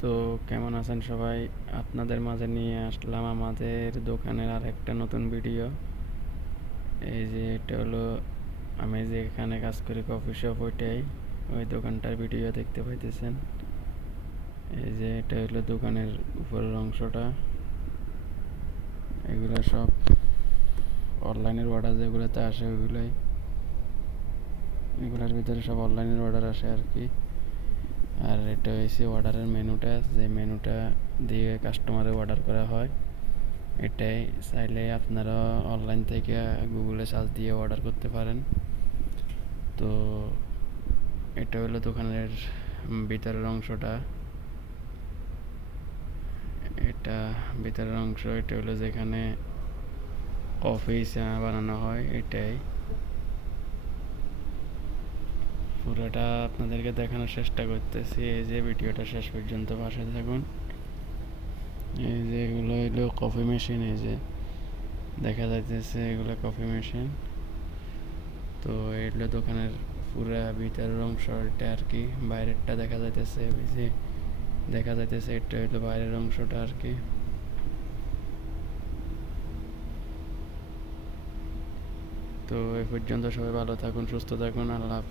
তো কেমন আছেন সবাই? আপনাদের মাঝে নিয়ে আসলাম আমাদের দোকানের আর একটা নতুন ভিডিও। এই যে এটা হলো, আমি যেখানে কাজ করি কফি শপ ওইটাই, ওই দোকানটার ভিডিও দেখতে পাইতেছেন। এই যে এটা হলো দোকানের উপরের অংশটা। এগুলো সব অনলাইনের অর্ডার যেগুলোতে আসে ওইগুলোই। এগুলোর ভিতরে সব অনলাইনের অর্ডার আসে আর কি। আর এটা হয়েছে অর্ডারের মেনুটা, যে মেনুটা দিয়ে কাস্টমারে অর্ডার করা হয়। এটাই চাইলে আপনারা অনলাইন থেকে গুগলে সার্চ দিয়ে অর্ডার করতে পারেন। তো এটা হলো দোকানের ভিতরের অংশটা। এটা ভিতরের অংশ, এটা হলো যেখানে চা বানানো হয়, এটাই। পুরোটা আপনাদেরকে দেখানোর চেষ্টা করতেছি। এই যে ভিডিওটা শেষ পর্যন্ত পাশে থাকুন। এই যে এগুলো হইল কফি মেশিন এই যে দেখা যাইতেছে এগুলো কফি মেশিন তো এগুলো দোকানের পুরা ভিতরের অংশ এটা আর কি, বাইরেরটা দেখা যাইতেছে। যে দেখা যাইতেছে এটা হইল বাইরের অংশটা আর কি। তো এ পর্যন্ত সবাই ভালো থাকুন, সুস্থ থাকুন, আল্লাহ হাফেজ।